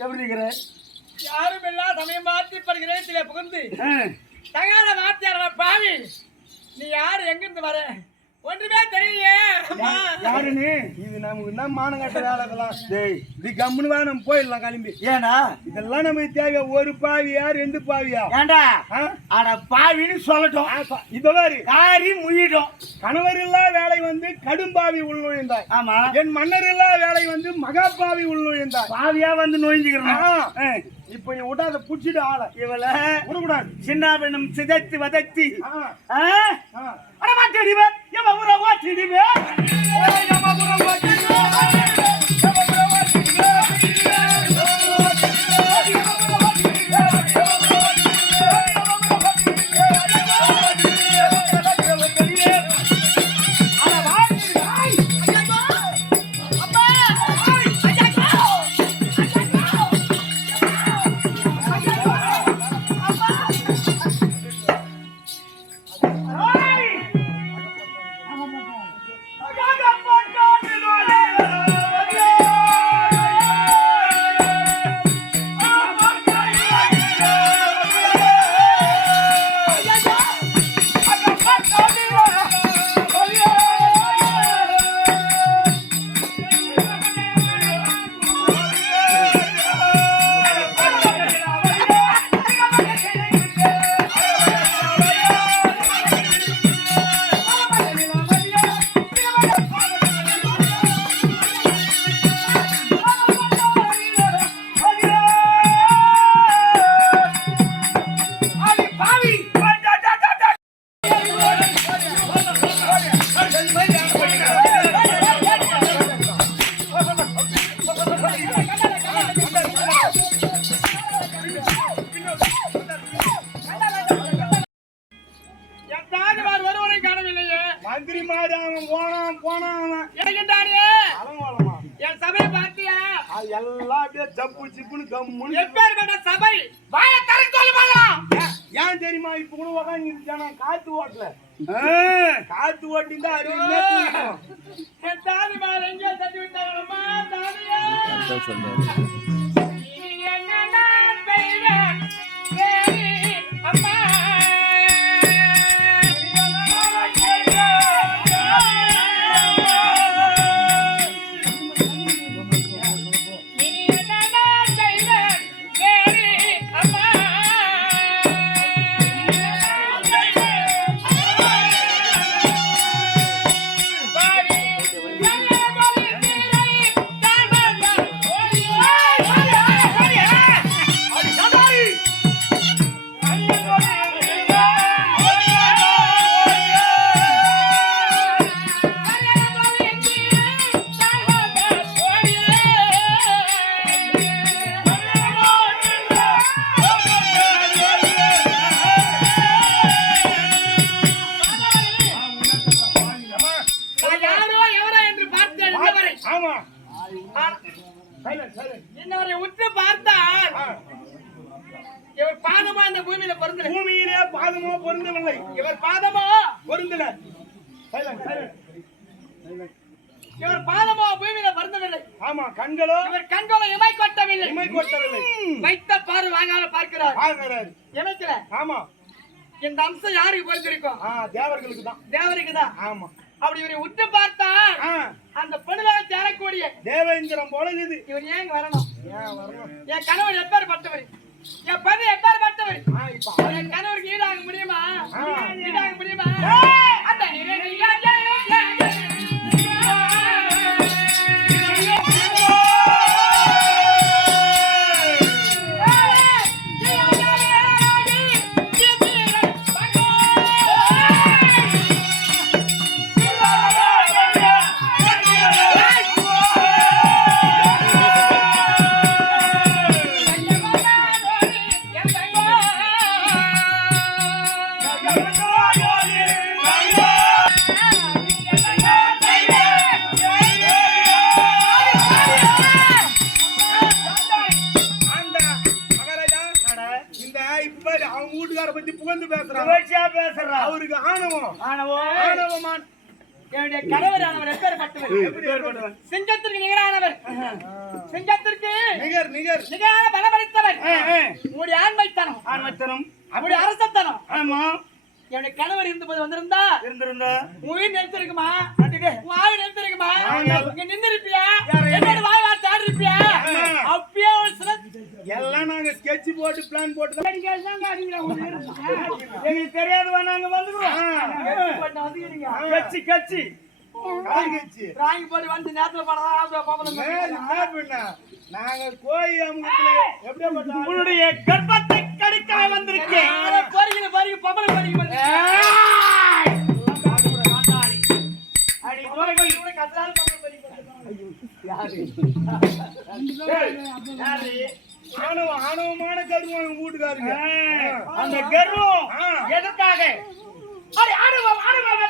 எப்படி இருக்கிற? யாரும் இல்லா சமயம் பார்த்து படுகிறேன் சில புகுந்து. தகாத வார்த்தையாளர் பாவி. நீ யாரு? எங்கிருந்து வர? ஒன்றுமே தெரியலையே. யாருன்னு? இது நமக்கு என்ன மானம் கட்ட வேலைக்கலாம் டேய் இது கம்முன்னு வா நம்ம போயிடலாம் கிளம்பி. ஏண்டா? இதெல்லாம் நமக்கு தேவையா ஒரு பாவியா ரெண்டு பாவியா? ஏண்டா? ஆ? அட பாவின்னு சொல்லட்டும். ஆ, இதோ பாரு. காரி முயிடும் கணவர் இல்லா வேலை வந்து கடும்பாவி உள்நுழைந்தாய் ஆமா. என் மன்னர் இல்லா வேலை வந்து மகாபாவி உள்நுழைந்தாய் பாவியா வந்து நோய்ஞ்சுக்கிறேன் ஆ, இப்ப நீ விடாத புடிச்சிட்டு ஆள. இவளை விடக்கூடாது சின்னாபின்னம் சிதைத்து வதத்தி ஆ, ஆ? ஆ. அட மாட்டிடுவே எவ ஊர ஓட்டிடுவே ஓய், நம்ம புறம் ஓட்டிடுவே. இப்ப கூட காத்து ஓட்டல. காத்து ஓட்டிந்தா தாதிமார் எங்கே தட்டி விட்டாங்களம்மா தாதியா ஆமா. என்னவரை உற்று பார்த்தார் இவர் பாதமா இந்த பூமியில பொருந்தல. பூமியிலே பாதமோ பொருந்தவில்லை. இவர் பாதமோ? பொருந்தல. இவர் பாதமோ பூமியில பொருந்தவில்லை. ஆமா கண்களோ இவர் கண்களோ இமை கொட்டவில்லை. இமை கொட்டவில்லை. வைத்த பாரு வாங்கால பார்க்கிறார். பார்க்கிறார். இமைக்கல. ஆமா. இந்த அம்சம் யாருக்கு பொருந்திருக்கும் தேவர்களுக்கு தான். தேவருக்கு தான். ஆமா. அப்படி இவரை உற்று பார்த்தால் ஆ. அந்த பெண்களை சேரக்கூடிய தேவேந்திரம் போல இது இவர் ஏன் வரணும்? ஏன் வரணும்? என் கணவர் எப்பார் பட்டவர் என் பதி எப்பார் பட்டவர் என் கணவருக்கு ஈடாக முடியுமா. ஈடாக முடியுமா? பேசுறா? அவருக்கு ஆணவம். ஆனவோ ஆணவமான. என்னுடைய கணவர் அவர் எப்பேர் பட்டவர் சிங்கத்திற்கு நிகரானவர். சிங்கத்திற்கு நிகர் நிகர். நிகரான ஏ, உங்களுடைய ஆண்மைத்தனம். ஆன்மத்தனம் அவருடைய அரசத்தனம். ஆமா. என்னுடைய கணவர் இருந்தபோது வந்திருந்தா? இருந்திருந்தா? உன் உயிர் நிறுத்திருக்குமா உன் ஆவி. இங்க நின்று இருப்பியா ஸ்கெட்ச் போட்டு பிளான் போட்டு எங்களுக்கு தெரியாதவா நாங்க வந்துக்கிறோம் கட்சி கட்சி. ராங்கி போட்டு வந்து நேரத்துல பண்ண நாங்க பண்ண உன்னுடைய கர்ப்பத்தை கடிக்க வந்திருக்கேன். பம்பளை பறிக்க வந்து அடி துரோகி. யாரு? ஆணவம் ஆணவமான கருவம் வீட்டுக்காருங்க அந்த கர்வம். எதற்காக அடி ஆடுவோம் ஆடுவோம்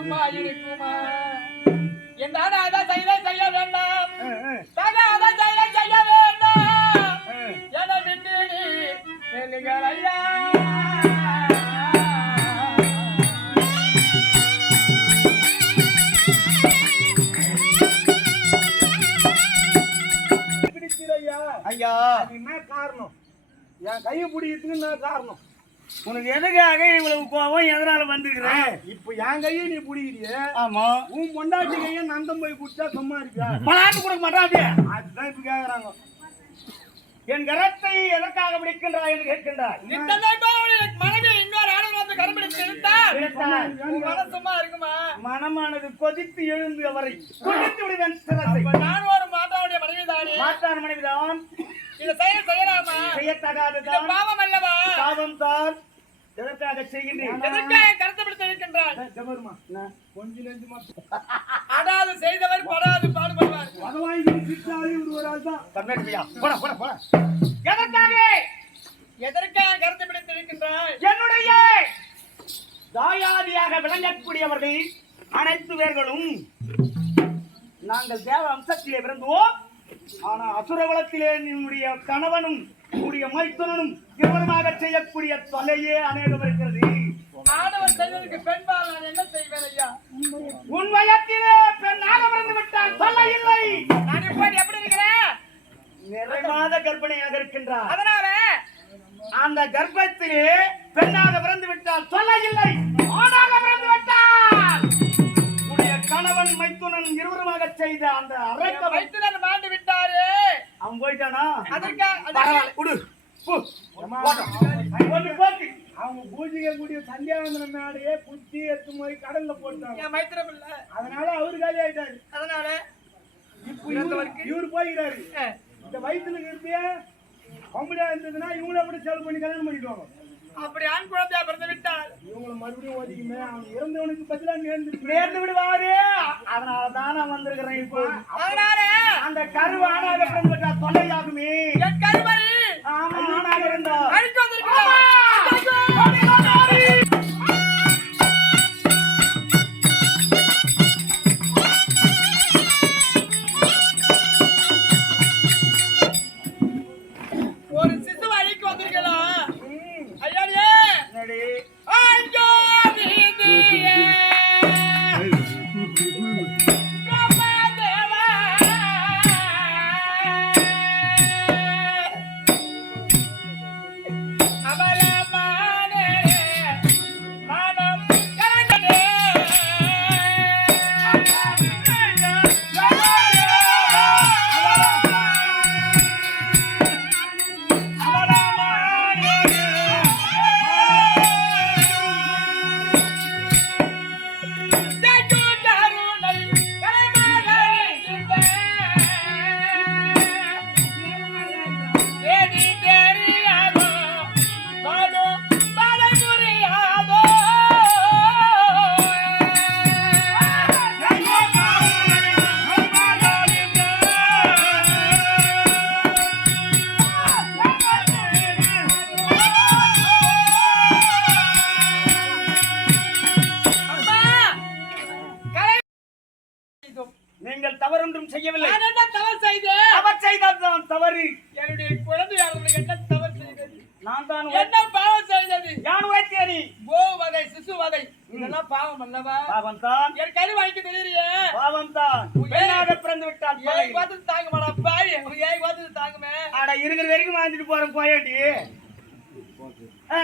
சும்மா இருக்குமா என் அனாத செயலை செய்ய வேண்டாம். ஏய், ஏய், தகாத செயலை செய்ய வேண்டாம். என விட்டு நீ ஐயா. ஐயா. அது என்ன காரணம்? என் கையை பிடிக்கிறதுக்கு என்ன காரணம்? உனக்கு எதுக்காக இவ்வளவு கோபம்? எதனால வந்துக்கிறேன் இப்ப என் கையை நீ பிடிக்கிறிய? ஆமா. உன் பொண்டாட்டி கையை நந்தம் போய் குடிச்சா சும்மா இருக்கியா? பலாட்டு கொடுக்க மாட்டாதே அதுதான் இப்ப கேக்குறாங்க. என் கரத்தை எதற்காக பிடிக்கின்றாய் என்று கேட்கின்றாய் மனைவி இன்னொரு ஆடவர் வந்து கரம் பிடித்திருந்தார் கேட்டாய். உன் மன சும்மா இருக்குமா? மனமானது கொதித்து எழுந்து அவரை கொதித்து விடுவேன் சிரத்தை நான் ஒரு மாதாவுடைய மனைவி தானே? மாற்றான் மனைவிதான். இதை செய்ய செய்யலாமா? செய்யத்தகாததான். பாவம் அல்லவா? பாவம் தான் எதற்காக செய்கின்றேன் எதற்காக கருத்து பிடித்து இருக்கின்றார் ஜபருமா. கொஞ்ச நெஞ்சு மட்டும் அடாது செய்தவர் படாது பாடுபடுவார். பதவாய் சித்தாரி ஒரு ஒரு ஆள் தான் கர்நாடகையா போட போட போட. எதற்காக? எதற்காக கருத்து பிடித்து இருக்கின்றாய் என்னுடைய தாயாதியாக விளங்கக்கூடியவர்கள் அனைத்து பேர்களும் நாங்கள் தேவ அம்சத்திலே பிறந்தோம் ஆனா அசுரகுலத்திலே என்னுடைய கணவனும் உன்னுடைய மைத்துனனும் இருவருமாக செய்யக்கூடிய தொல்லையே அநேகம் இருக்கிறது. ஆடவர் செய்வதற்கு பெண் பாவம் நான் என்ன செய்வேன் ஐயா? உன் வயத்திலே பெண்ணாக பிறந்து விட்டால் தொல்லை இல்லை நான் இப்போ எப்படி இருக்கிறேன்? நிறைமாத கர்ப்பிணியாக இருக்கின்றார். அதனால அந்த கர்ப்பத்திலே பெண்ணாக பிறந்து விட்டால் தொல்லை இல்லை கணவன் மைத்துனன் இருவருமாக செய்த அந்த அரைக்க வைத்துனர் மாண்டு விட்டாரு. அவன் போயிட்டானா? அதற்காக போட்டு. அவங்க பூஜைக்கு கூடிய சந்தியாவந்தன மேடையே குத்தி எடுத்து போய் கடல்ல போட்டாங்க அதனால அவரு காலி ஆயிட்டாரு. அதனால? இப்ப இவரு இவரு போய்கிறாரு இந்த வயித்துல இருந்தே பொம்பளையா இருந்ததுன்னா இவங்கள எப்படி செலவு பண்ணி கல்யாணம் பண்ணிடுவாங்க அப்படி ஆண் குழந்தையா பிறந்து விட்டால்? இவங்கள மறுபடியும் ஒதுக்குமே அவன் இறந்தவனுக்கு பதிலா நேர்ந்து நேர்ந்து விடுவாரு. அதனால தான் நான் வந்திருக்கிறேன் இப்போ. அதனால அந்த கருவு ஆணாக பிறந்து விட்டால் தொல்லையாகுமே. என் கருவறை. ஆமா ஆணாக இருந்தா பாவம் தான் என் கரு வாங்கி தெரியலையே பாவம் தான் பிறந்து விட்டால் ஏய். பார்த்து தாங்க மாடா பாய். ஏய் பார்த்து தாங்குமே. அட இருக்கிற வரைக்கும் வாழ்ந்துட்டு போறேன் போயாண்டி ஆ.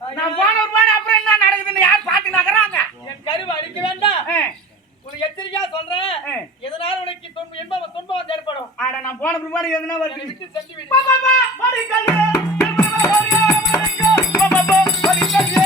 நான் போன பாடு அப்புறம் என்ன நடக்குதுன்னு யார் பாத்து நகராங்க என் கருவை அழிக்க வேண்டாம். உனக்கு எச்சரிக்கையா சொல்றேன். ஆ. இதனால உனக்கு துன்பம் இன்பம் துன்பம் வந்து ஏற்படும்? அட நான் போன பிற்பாடு எதுனா வருது? விட்டு சென்று விடு. பா, பா, பா, பாடி கல்லு. பா, பா, பா, பாடி கல்லு.